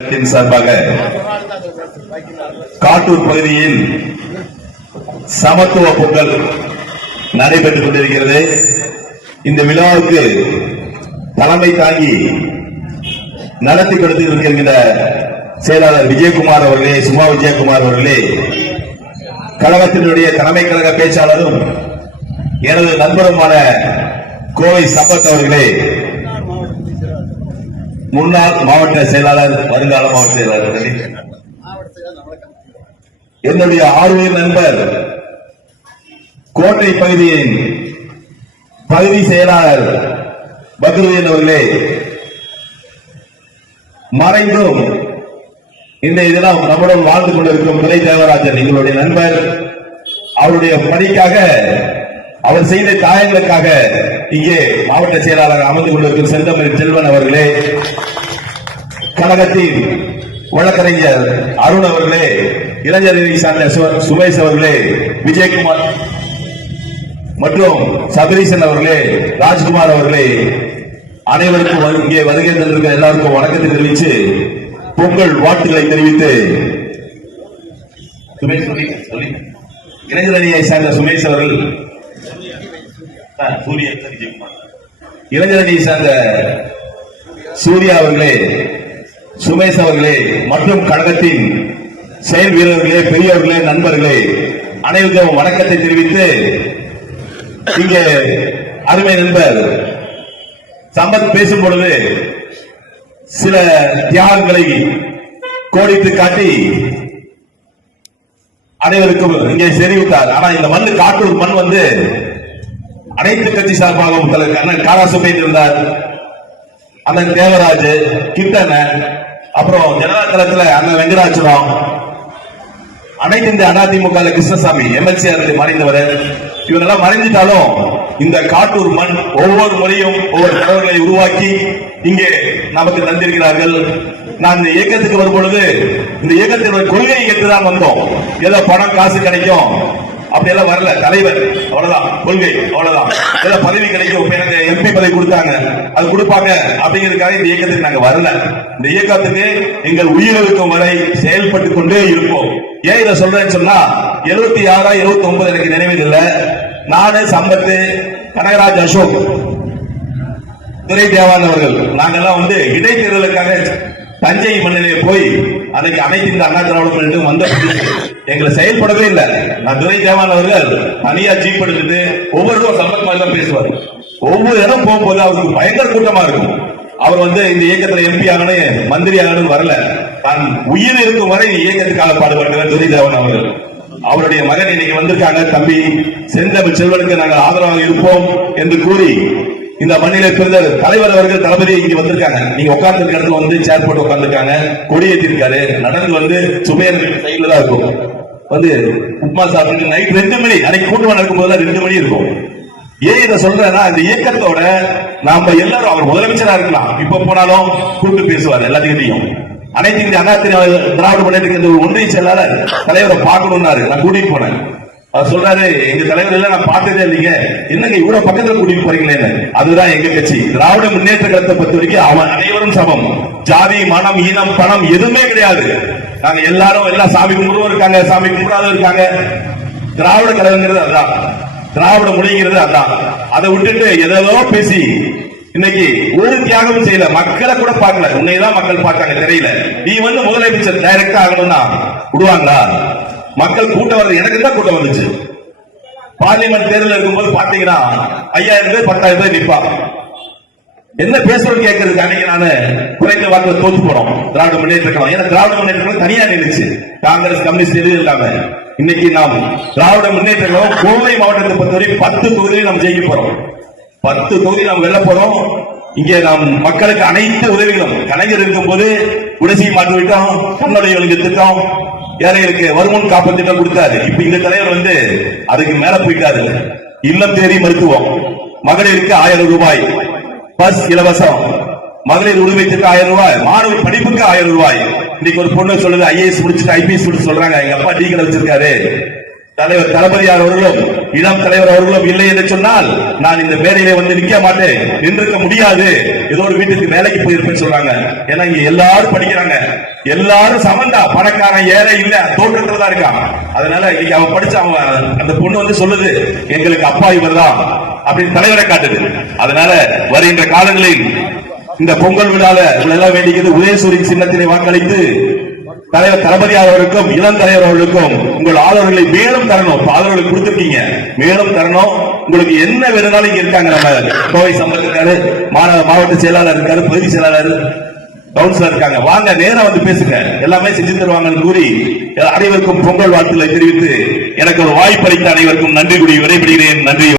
சார்பாக காட்டூர் பகுதியில் சமத்துவ பொங்கல் நடைபெற்றுக் கொண்டிருக்கிறது. இந்த விழாவுக்கு தலைமை தாங்கி நடத்தி கொடுத்திருக்கின்ற செயலாளர் விஜயகுமார் அவர்களே, சுமா விஜயகுமார் அவர்களே, கழகத்தினுடைய தலைமை கழக பேச்சாளரும் எனது நண்பருமான கோவை சம்பத் அவர்களே, முன்னாள் மாவட்ட செயலாளர், வருங்கால மாவட்ட செயலாளர், என்னுடைய ஆர்வலர் நண்பர் கோட்டை பகுதியின் பகுதி செயலாளர் பக்ருதீன் அவர்களே, மறைந்தும் இந்த தினம் நம்முடன் வாழ்ந்து கொண்டிருக்கும் துரை தேவராஜன் எங்களுடைய நண்பர், அவருடைய பணிக்காக அவர் செய்த காயங்களுக்காக இங்கே மாவட்ட செயலாளர் அமர்ந்து கொண்டிருக்கும் செந்தமிழ் செல்வன் அவர்களே, கழகத்தின் வழக்கறிஞர் அருண் அவர்களே, இளைஞரணி சார்ந்த சுமேஷ் அவர்களே, விஜயகுமார் மற்றும் சபரீசன் அவர்களே, ராஜ்குமார் அவர்களே, அனைவருக்கும் இங்கே வருகை தந்திருக்கிற எல்லாருக்கும் வணக்கத்தை தெரிவித்து பொங்கல் வாழ்த்துக்களை தெரிவித்து இளைஞரணியை சார்ந்த சுமேஷ் அவர்கள், இளைஞரணியை சார்ந்த சூர்யா அவர்களே, சுமேஷ் அவர்களே மற்றும் கழகத்தின் செயல் வீரர்களே, பெரியவர்களே, நண்பர்களே, அனைவருக்கும் வணக்கத்தை தெரிவித்து இங்கே அருமை நண்பர் சம்பத் பேசும் பொழுது சில தியாகங்களை கோடித்து காட்டி அனைவருக்கும் இங்கே தெரிவித்தார். ஆனா இந்த மண், காட்டூர் மண் வந்து அனைத்து கட்சி சார்பாக அண்ணன் காராசுமையில் இருந்தார், அண்ணன் தேவராஜ், கிட்டன, அப்புறம் ஜனதா தளத்தில் அண்ணன் வெங்கடாச்சலம், அனைத்து இந்த அதிமுக கிருஷ்ணசாமி எம்எல்சி மறைந்தவர், இவரெல்லாம் மறைஞ்சிட்டாலும் இந்த காட்டூர் மண் ஒவ்வொரு முறையும் ஒவ்வொரு தலைவர்களை உருவாக்கி இங்கே நமக்கு தந்திருக்கிறார்கள். நான் இந்த இயக்கத்துக்கு வரும் பொழுது இந்த இயக்கத்தினுடைய கொள்கையை ஏற்றுதான் வந்தோம். ஏதோ பணம் காசு கிடைக்கும் அப்படி எல்லாம் வரல. தலைவர் அவ்வளவுதான், கொள்கை அவ்வளவுதான், ஏதோ பதவி கிடைக்கும், எனக்கு எம்பி பதவி கொடுத்தாங்க, அது கொடுப்பாங்க அப்படிங்கிறதுக்காக இந்த இயக்கத்துக்கு நாங்க வரல. இந்த இயக்கத்துக்கு எங்கள் உயிர் இருக்கும் வரை செயல்பட்டு கொண்டே இருப்போம். ஏன் இதை சொல்றேன்னு சொன்னா, 76 79 எனக்கு நினைவில் இல்லை. நானு, சம்பத்து, கனகராஜ், அசோக், துரை தேவான் அவர்கள், நாங்கெல்லாம் வந்து இடைத்தேர்தலுக்காக தஞ்சை மண்ணிலே போய் அன்னைக்கு அனைத்து இந்த அண்ணா திராவிட முன்னேற்றம் வந்த எங்களை செயல்படவே இல்லை. நான் துரை தேவான் அவர்கள் தனியா ஜீப் எடுத்துட்டு ஒவ்வொருவரும் சம்பத் மாதிரி தான் பேசுவார். ஒவ்வொரு இடம் போகும்போது அவருக்கு பயங்கர கூட்டமா இருக்கும். அவர் வந்து இந்த இயக்கத்துல எம்பி ஆகணும், மந்திரி ஆகணும் வரல. தான் உயிர் இருக்கும் வரை இந்த இயக்கத்துக்காக பாடுபட்டவர் துரை தேவான் அவர்கள். அவருடைய மகன் இன்னைக்கு வந்திருக்காங்க, தம்பி செந்தமிழ் செல்வனுக்கு நாங்கள் ஆதரவாக இருப்போம் என்று கூறி இந்த மண்ணிலே பிறந்த தலைவர் அவர்கள், தளபதி இங்க வந்திருக்காங்க. நீங்க உட்கார்ந்து இருக்க இடத்துல வந்து சேர் போட்டு உட்கார்ந்துருக்காங்க, கொடியேற்றிருக்காரு, நடந்து வந்து சுமையர் சைட்ல தான் இருக்கும், வந்து உப்மா சாப்பிட்டு நைட் 2 மணி, அன்னைக்கு கூட்டம் நடக்கும் போது 2 மணி இருக்கும். ஏன் இதை சொல்றேன்னா, இந்த இயக்கத்தோட நாம எல்லாரும், அவர் முதலமைச்சரா இருக்கலாம், இப்ப போனாலும் கூப்பிட்டு பேசுவார் எல்லாத்தையும். அனைத்து இந்த அண்ணா திராவிட முன்னேற்ற ஒன்றிய செயலாளர் தலைவரை பார்க்கணும்னாரு, நான் கூட்டிட்டு போனேன். அவர் சொல்றாரு, எங்க தலைவர் எல்லாம் நான் பார்த்ததே இல்லைங்க, என்னங்க இவ்வளவு பக்கத்துல கூட்டிட்டு போறீங்களேன்னு. அதுதான் எங்க கட்சி திராவிட முன்னேற்ற கழகத்தை பொறுத்த வரைக்கும் அவன் அனைவரும் சமம். ஜாதி, மனம், ஈனம், பணம் எதுவுமே கிடையாது. நாங்க எல்லாரும் எல்லாம் சாமி கும்பிடுவோம் இருக்காங்க, சாமி கும்பிடாத இருக்காங்க. திராவிட கழகங்கிறது அதான், திராவிட மொழிங்கிறது அதான். அதை விட்டுட்டு எதோ பேசி இன்னைக்கு ஒரு தியாகம் செய்யல, மக்களை கூட பார்க்கல. உன்னைதான் மக்கள் பார்த்தாங்க திரையில. நீ வந்து முதலமைச்சர் டைரக்டா ஆகணும்னா விடுவாங்களா? மக்கள் கூட்டம் வருது, எனக்கு தான் கூட்டம் வந்துச்சு. பார்லிமெண்ட் தேர்தல் இருக்கும்போது பாத்தீங்கன்னா 5000 பேர் 10,000 பேர் நிப்பா. என்ன பேசுறோம் கேட்கறதுக்கு அன்னைக்கு நானு குறைந்த வாக்குல தோத்து போறோம் திராவிட முன்னேற்ற கழகம். ஏன்னா திராவிட முன்னேற்ற கழகம் தனியா நின்றுச்சு, காங்கிரஸ் கம்யூனிஸ்ட் எதுவும் இல்லாம. இன்னைக்கு நாம் திராவிட முன்னேற்ற கழகம் கோவை மாவட்டத்தை பொறுத்தவரை 10 தொகுதியில் நாம் ஜெயிக்க போறோம். 10 தொகுதி நாம் வெல்ல போறோம். இங்கே நாம் மக்களுக்கு அனைத்து உதவிகளும், கலைஞர் இருக்கும் போது குடிசை மாற்றி விட்டோம், கண்ணுடையவர்களுக்கு திட்டம், ஏழைகளுக்கு வருமுன் காப்பு திட்டம் கொடுத்தாரு. இப்ப இந்த தலைவர் வந்து அதுக்கு மேல போயிட்டாரு. இல்லம் தேடி மருத்துவம், மகளிருக்கு 1000 ரூபாய், பஸ் இலவசம், மகளிர் உரிமை திட்டம் 1000 ரூபாய், மாணவர் படிப்புக்கு 1000 ரூபாய். இன்னைக்கு ஒரு பொண்ணு சொல்லுது, ஐஏஎஸ் முடிச்சுட்டு ஐபிஎஸ் முடிச்சு சொல்றாங்க, எங்க அப்பா டீ கடை வச்சிருக்காரு, தலைவர் தளபதியார் அவர்களும் இளம் தலைவர் அவர்களும் இல்லை என்று சொன்னால் நான் இந்த மேடையிலே வந்து நிக்க மாட்டேன், நின்றுக்க முடியாது. ஏதோ ஒரு வீட்டுக்கு வேலைக்கு போயிருப்பேன்னு சொல்றாங்க. ஏன்னா இங்க எல்லாரும் படிக்கிறாங்க, எல்லாரும் சமந்தா, பணக்காரன் ஏழை இல்ல, தோற்றத்துல தான் இருக்கான். அதனால இன்னைக்கு அவன் படிச்ச அவன் அந்த பொண்ணு வந்து சொல்லுது, எங்களுக்கு அப்பா இவர் தான் அப்படின்னு தலைவரை காட்டுது. அதனால வருகின்ற காலங்களில் இந்த பொங்கல் விழால எல்லாம் வேண்டியது உதயசூரி சின்னத்தினை வாக்களித்து தலைவர் தளபதி அவர்களுக்கும் இளம் தலைவர் அவர்களுக்கும் உங்கள் ஆதரவுகளை மேலும் தரணும். ஆதரவுகளை கொடுத்திருக்கீங்க, மேலும் தரணும். உங்களுக்கு என்ன வேணும்னாலும் இங்க இருக்காங்க. நம்ம கோவை சம்பத் இருக்காரு, மாவட்ட செயலாளர் இருக்காரு, பகுதி செயலாளர், கவுன்சிலர் இருக்காங்க. வாங்க நேரம் வந்து பேசுங்க, எல்லாமே செஞ்சு தருவாங்கன்னு கூறி அனைவருக்கும் பொங்கல் வாழ்த்துக்களை தெரிவித்து எனக்கு ஒரு வாய்ப்பளித்த அனைவருக்கும் நன்றி கூறி விடைபெறுகிறேன். நன்றி.